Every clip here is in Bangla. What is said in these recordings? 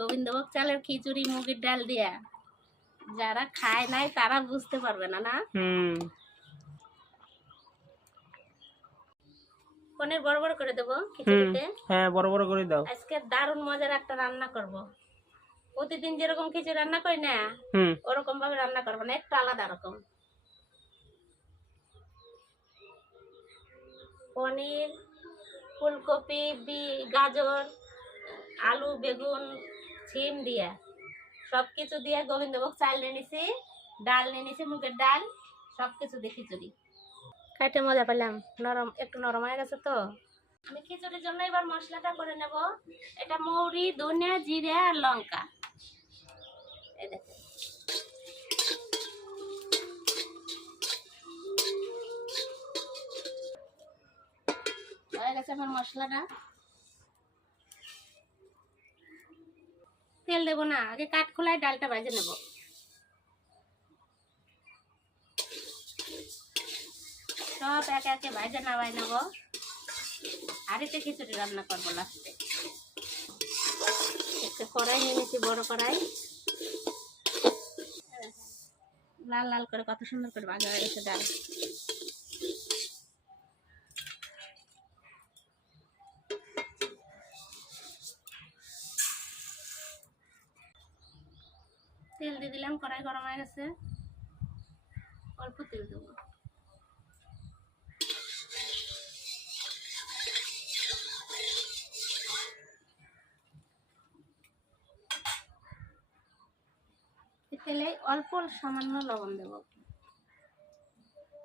গোবিন্দভোগ চালের খিচুড়ি মুগের ডাল দিয়া, যারা খায় নাই তারা বুঝতে পারবে না। না পনির বড় বড় করে দেবো খিচুড়িতে। হ্যাঁ, বড় বড় করে দাও। আজকে দারুণ মজার একটা রান্না করব। প্রতিদিন যেরকম খিচুড়ি রান্না করি না, ওরকম ভাবে রান্না করবো না, একটু আলাদা রকম। পনির, ফুলকপি, গাজর, আলু, বেগুন, সিম দিয়া সবকিছু দিয়ে গোবিন্দভোগ চাল নিয়ে নিছি, ডাল নিয়ে নিছি মুগের ডাল, সবকিছু দিয়ে খিচুড়ি খাইতে মজা পেলাম। নরম, একটু নরম হয়ে গেছে তো। আমি খিচুড়ির জন্য এবার মশলাটা করে নেব। এটা মৌরি, ধনিয়া, জিরা আর লঙ্কা। এই দেখো, হয়ে গেছে আমার মশলাটা। তেল দেবো না, আগে কাঠ খোলায় ডালটা ভেজে নেব। সব একে একে ভেজে নামাই নেব। হাঁড়িতে খিচুড়ি রান্না করবো লাস্টে। একটা কড়াই নিয়ে নিচ্ছি, বড় কড়াই। লাল লাল করে কত সুন্দর করে ভাজা হয়ে গেছে ডাল। তেল দিয়ে দিলাম, কড়াই গরম হয়ে গেছে, অল্প তেল দেবো। তেলে অল্প সামান্য লবণ দেব,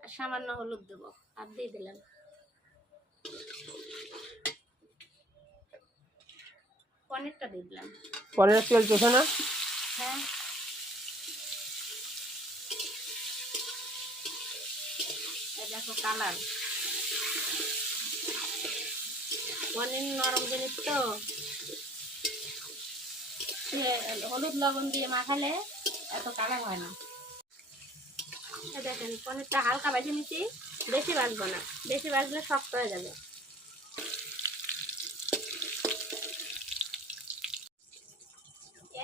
আর সামান্য হলুদ দেব, আর দিয়ে দিলাম। পনিরটা দিয়ে দিলাম। পনিরের তেল চোষে না? হ্যাঁ, এই দেখো কালার। পনির নরম জিনিস তো, হলুদ লবণ দিয়ে মাখালে এত কালার হয় না। দেখেন পনিরটা হালকা ভেজে নিচ্ছি, বেশি ভাজবো না, বেশি ভাজলে শক্ত হয়ে যাবে।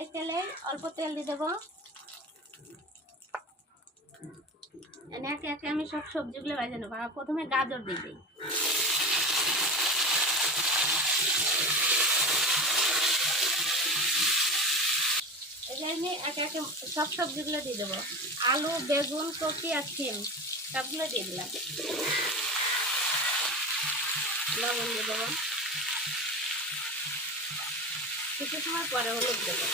এই তেলে অল্প তেল দিয়ে দেবো। একে একে আমি সব সবজিগুলো ভেজে নেবো। প্রথমে গাজর দিয়ে দিই। আমি একে একে সব সবজিগুলো দিয়ে দেবো। আলু, বেগুন, কপি আর সিম সবগুলো দিয়ে দিলাম। লবণ দিয়ে দেবো, কিছু সময় পরে হলুদ দেবো।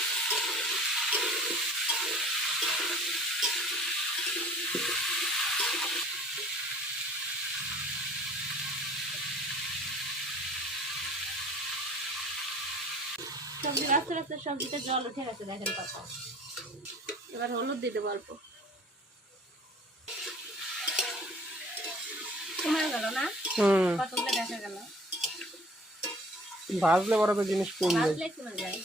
সবজি আস্তে আস্তে সবজিতে জল উঠে গেছে, দেখেন কত। এবার হলুদ দিয়ে দেবো অল্প। কমে গেল না, কতগুলো দেখা গেল। ভাজলে বড় তো জিনিস কমবে, ভাজলে কমে যায়।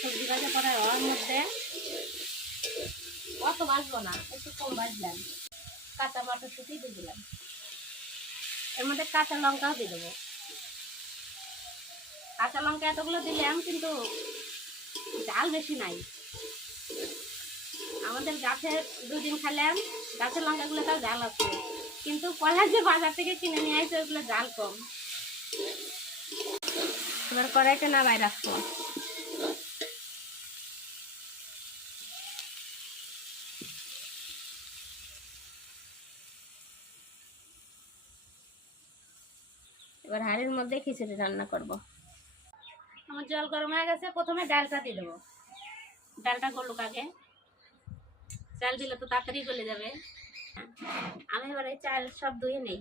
সবজি ভাজা পরে ওর মধ্যে অত ভাজবো না, একটু কম ভাজলাম। কাঁচা মটরশুঁটি দিয়ে দিলাম। এর মধ্যে কাঁচা লঙ্কাও দিয়ে দেবো। কাঁচা লঙ্কা এতগুলো দিলাম, কিন্তু ঝাল বেশি নাই। আমাদের গাছের দুদিন খেলাম, গাছের লঙ্কাগুলো তাও ঝাল আছে, কিন্তু পয়লা যে বাজার থেকে কিনে নিয়ে আসছে ওগুলো ঝাল কম। এবার কড়াইটা নামাই রাখবো। এবার হাঁড়ির মধ্যে খিচুড়ি রান্না করব। আমার জল গরম হয়ে গেছে, প্রথমে ডালটা দিয়ে দেবো। ডালটা গলুক আগে, চাল দিলে তো তাড়াতাড়ি গলে যাবে। আমি এবার এই চাল সব ধুয়ে নেই।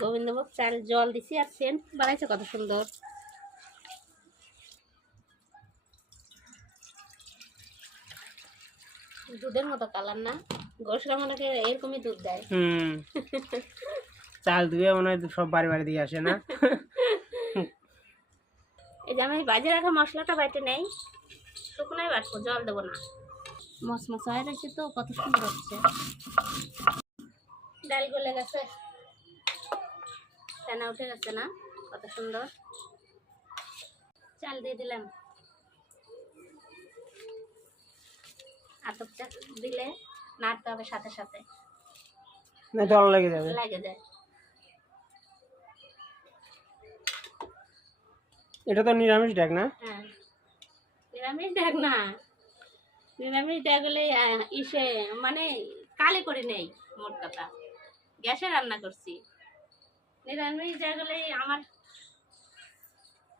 গোবিন্দভোগ চাল জল দিছি, আর সেন্ট বানাইছে কত সুন্দর। দুধের মতো কালার না? গোসরা মনে করে এরকমই দুধ দেয়। চাল ধুয়ে মনে হয় সব বাড়ি বাড়ি দিয়ে আসে না? এই যে আমি বাজে রাখা মশলাটা বাইটে নেই, শুকনোই বাটবো, জল দেবো না। মশমশ হয়ে রয়েছে তো, কত সুন্দর হচ্ছে। ডাল গলে গেছে, ফেনা উঠে গেছে না? কত সুন্দর। চাল দিয়ে দিলাম। আতপটা দিলে নাড়তে হবে সাথে সাথে, না জল লেগে যাবে। লাগে যায়। এটা তো নিরামিষ ডাক না? হ্যাঁ, নিরামিষ ডাক না। নিরামিষ ডাক হলে ইসে মানে কালে করে নেই, মোট কথা গ্যাসে রান্না করছি। নিরামিষ ডাক হলে আমার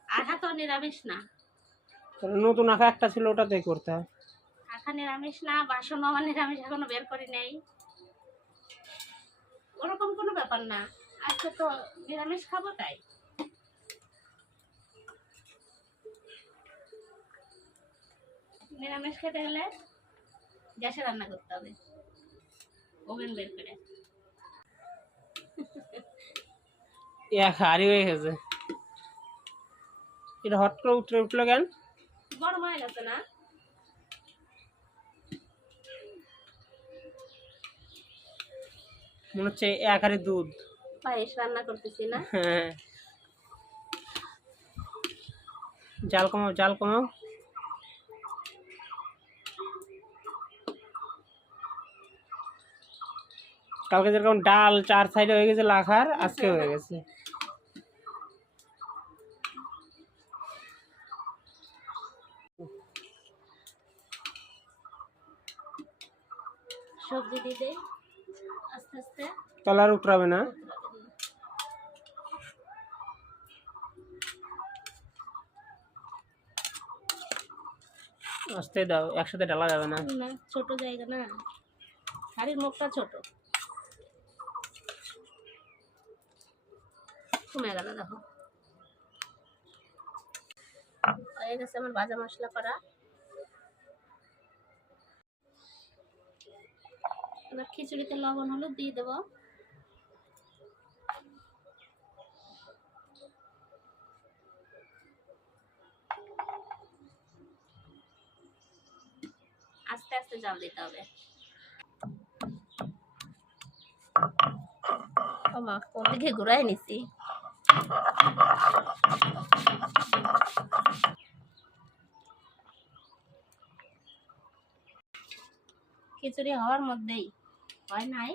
আঠা তো নিরামিষ না। তাহলে নতুন আঁকা একটা ছিল, ওটাতে করতে হয়। আঠা নিরামিষ না, বাসনও আমার নিরামিষ এখনো বের করি নেই। ওরকম কোনো ব্যাপার না, আজকে তো নিরামিষ খাবো তাই। নিরামিষ খেতে হলে গ্যাসে রান্না করতে হবে, ওভেন বের করে। এক হাড়ি হয়ে গেছে। এটা হট করে উঠলো কেন? গরম হয়ে গেছে না? মনে হচ্ছে এক হাড়ি দুধ। পায়েস রান্না করতেছি না? হ্যাঁ, জাল কমাও, জাল কমাও। কালকে যেরকম ডাল 4 সাইডে হয়ে গেছে লাখার, আজকে হয়ে গেছে। সবজি দিয়ে দেই আস্তে আস্তে। তাহলে আর উতরাবে না। আস্তে দাও, একসাথে ঢালা যাবে না। না, ছোট জায়গা না, হাড়ির মুখটা ছোট। কমে গেল, দেখো হয়ে গেছে আমার ভাজা মশলা করা। এবার খিচুড়িতে লবণ হলুদ দিয়ে দেবো। আস্তে আস্তে জাল দিতে হবে। কোন দিকে ঘুরাই নিছি। খিচুড়ি হওয়ার মধ্যেই হয় নাই,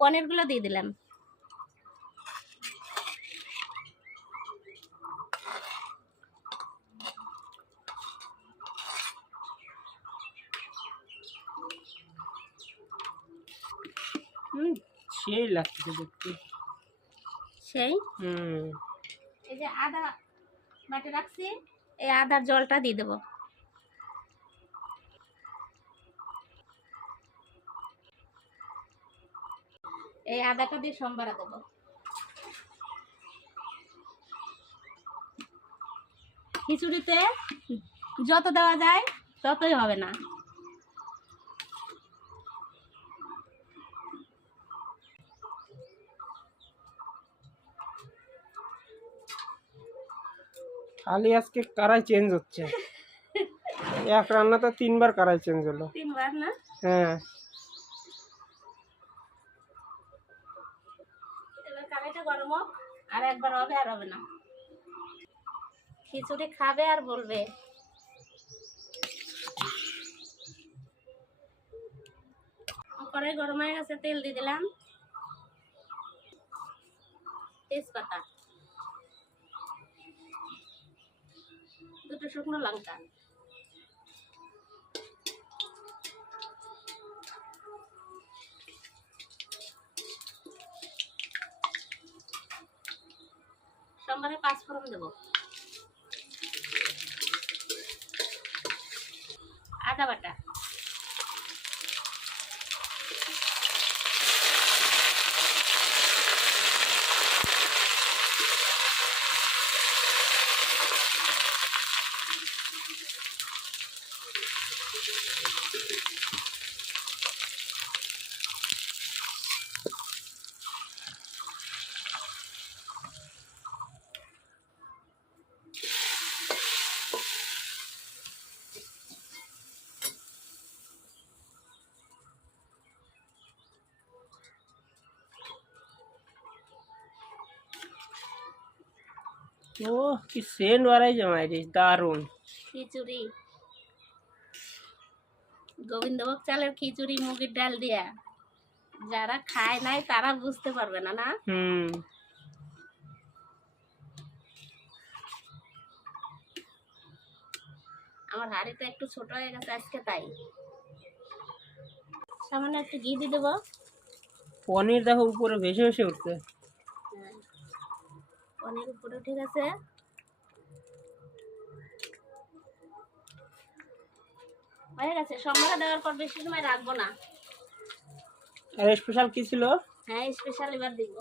পনির গুলো দিয়ে দিলাম। সেই লাগছে দেখতে, সেই এই যে আদা বাটে রাখছি, এই আদার জলটা দিয়ে দেবো। এই আদাটা দিয়ে সম্বারা দেবো। খিচুড়িতে যত দেওয়া যায় ততই হবে না। খালি আজকে কড়াই চেঞ্জ হচ্ছে। এক রান্নাতে 3 বার কড়াই চেঞ্জ হলো। 3 বার না? হ্যাঁ, এবার কড়াইটা গরম হোক, আর একবার হবে আর হবে না। খিচুড়ি খাবে আর বলবে। কড়াই গরম হয়ে গেছে, তেল দিয়ে দিলাম, তেজপাতা, 2টো শুকনো লঙ্কা, সম্বারে 5 ফোড়ন দেবো, আদা বাটা, ও কি সেন্ট বাড়াইছে মাইরি, দারুণ। খিচুড়ি, গোবিন্দভোগ চালের খিচুড়ি মুগের ডাল দিয়া, যারা খায় নাই তারা বুঝতে পারবে না। না হুম। আমার হাঁড়িটা একটু ছোট হয়ে গেছে আজকে, তাই সামান্য একটু ঘি দিয়ে দেবো। পনির দেখো উপরে ভেসে ভেসে উঠছে। হ্যাঁ, পনির উপরে উঠে গেছে। হয়ে গেছে, সম্বারা দেওয়ার পর বেশি সময় রাখবো না। আর স্পেশাল কি ছিল? হ্যাঁ, স্পেশাল এবার দিব।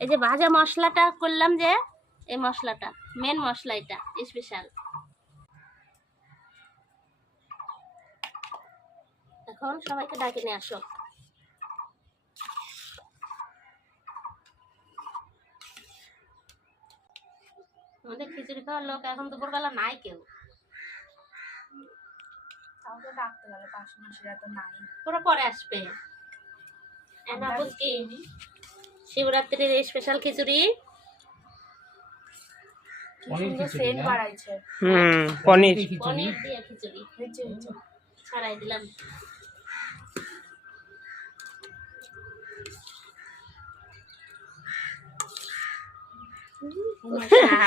এই যে ভাজা মশলাটা করলাম, যে এই মশলাটা মেন মশলা, এটা স্পেশাল। এখন সবাইকে ডাকে নিয়ে আসো। আমাদের খিচুড়ি খাওয়ার লোক এখন দুপুরবেলা নাই কেউ। কাউকে ডাকতে গেলে পাশে মাসিরা তো নাই। ওরা পরে আসবে। কি শিবরাত্রির স্পেশাল খিচুড়ি, সেন্ট বাড়াইছে। পনির। পনির দিয়ে খিচুড়ি হয়েছে। ছড়াই দিলাম।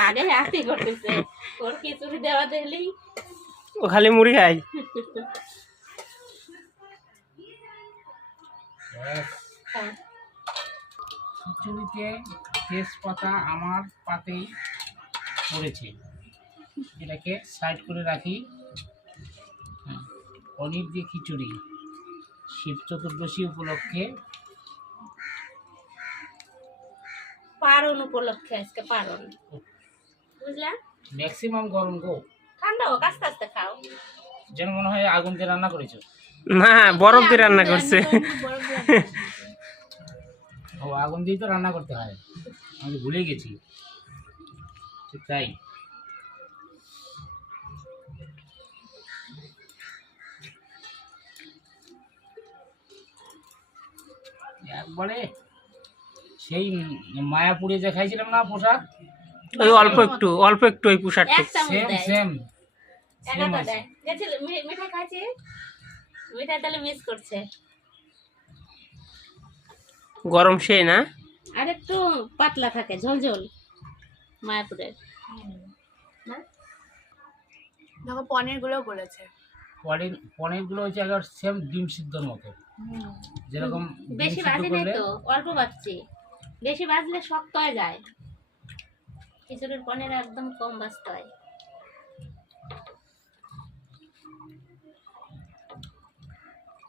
আরে হাসি করতেছে, ওর খিচুড়ি দেওয়া দেখলেই ও খালি মুড়ি খাই। খিচুড়িতে তেজপাতা আমার পাতেই পড়েছে, এটাকে সাইড করে রাখি। পনির দিয়ে খিচুড়ি শিব চতুর্দশী উপলক্ষে, পারণ উপলক্ষে আজকে পারণ, বুঝলা? ম্যাক্সিমাম গরম গো, ঠান্ডা হোক, আস্তে আস্তে খাও। যেন মনে হয় আগুন দিয়ে রান্না করেছো। না, বরফ দিয়ে রান্না করছে। ও আগুন দিয়ে তো রান্না করতে হয়, আমি ভুলে গেছি। ঠিক তাই। একবারে সেই মায়াপুরে যে খাইছিলাম না প্রসাদ, ওই অল্প একটু ওই পুষারটুক। এক চামচ সেম দেয়, সেম একাটা দেয়। গেছিল মিঠাই খাইছি, মিঠাই তাহলে মিস করছে। গরম সেই না, আর একটু পাতলা থাকে, ঝোল ঝোল মায়াপুরের। দেখো পনির গুলো বলেছে। পনিরগুলো হচ্ছে একবার সেম ডিম সিদ্ধর মতো, যেরকম ডিম বেশি সিদ্ধ ভাজি নাই করলে তো, অল্প ভাজছি। বেশি ভাজলে শক্ত হয়ে যায়, খিচুড়ির পনির একদম কম ভাজতে হয়।